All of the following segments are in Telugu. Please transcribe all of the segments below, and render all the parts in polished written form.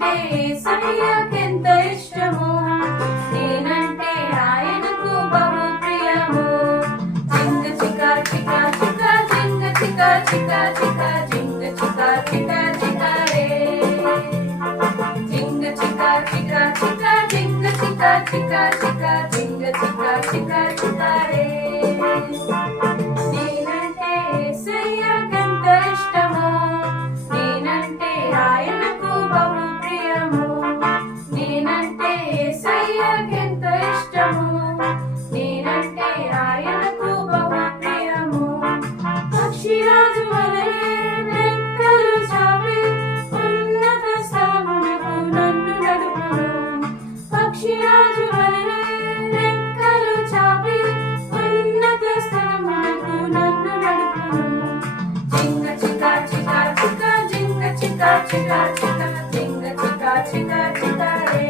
నేనంటే యేసయ్యకెంత ఇష్టమో, నేనంటే ఆయనకు బహు ప్రియము. జింగ చికా చికా చికా జింగ చికా చికా చికా జింగ చికా చికా చికా రే. జింగ చికా చికా చికా జింగ చికా చికా చికా జింగ చికా చికా చికా రే. నేనంటే యేసయ్యకెంత ఇష్టమో, నేనంటే ఆయనకు బహు ప్రియము. నేనంటే యేసయ్యకెంత ఇష్టమో, నేనంటే ఆయనకు బహు ప్రియము. పక్షిరాజు వలె రెక్కలు చాపి ఉన్నత స్థలమునకు నన్ను నడుపును. పక్షిరాజు వలె రెక్కలు చాపి ఉన్నత స్థలమునకు నన్ను నడుపును. జింగ చికా చికా చికా జింగ చికా చికా చికా జింగ చికా చికా చికా రే.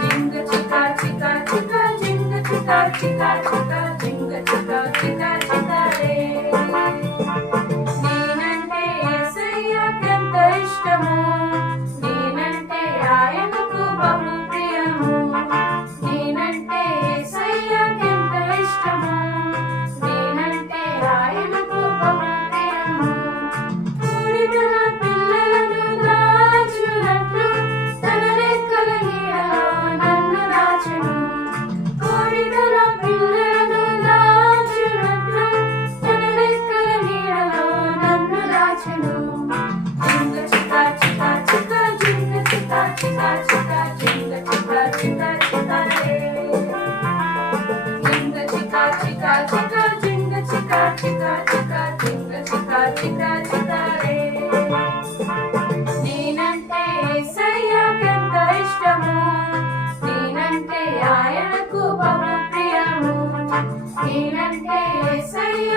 జింగ చికా చికా చికా జింగ చికా చికా చికా జింగ చికా చికా చికా రే. నేనంటే యేసయ్యకెంత ఇష్టమో, నేనంటే ఆయనకు బహు ప్రియము. నేనంటే యేసయ్యకెంత ఇష్టమో, నేనంటే ఆయనకు బహు ప్రియము. కోడిదల పిల్లలను దాచునట్లు తన రెక్కల నీడలో నన్ను దాచెను. కోడిదల పిల్లలను దాచునట్లు తన రెక్కల నీడలో నన్ను దాచెను. జింగ చికా చికా చికా జింగ చికా చికా చికా జింగ చికా చికా చికా రే. జింగ చికా చికా చికా జింగ చికా చికా చికా జింగ చికా చికా చికా రే. నేనంటే యేసయ్యకెంత ఇష్టమో, నేనంటే ఆయనకు బహు ప్రియము. నేనంటే యేసయ్య